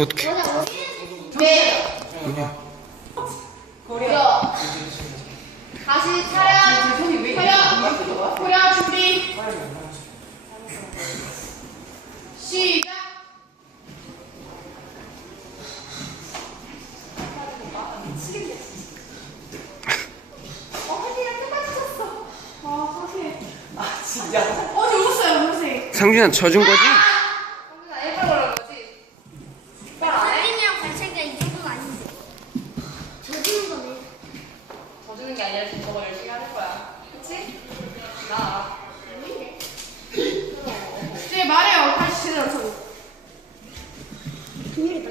어떻게. 네. 고려. 다시 차렷. 고려 준비. 시작. 진짜. 어디 오셨어요, 선생님? 상준아 져준 거지? 성준아, 일발 걸은 거지? 일발 안 해? 사진이랑 발차기가 이 정도는 아닌데. 져주는 거네. 져주는 게 아니라 지금 너가 열심히 하는 거야. 그치? 나. 아닌데. 이제 말해요. 다시 제대로 쳐고. 비밀이 다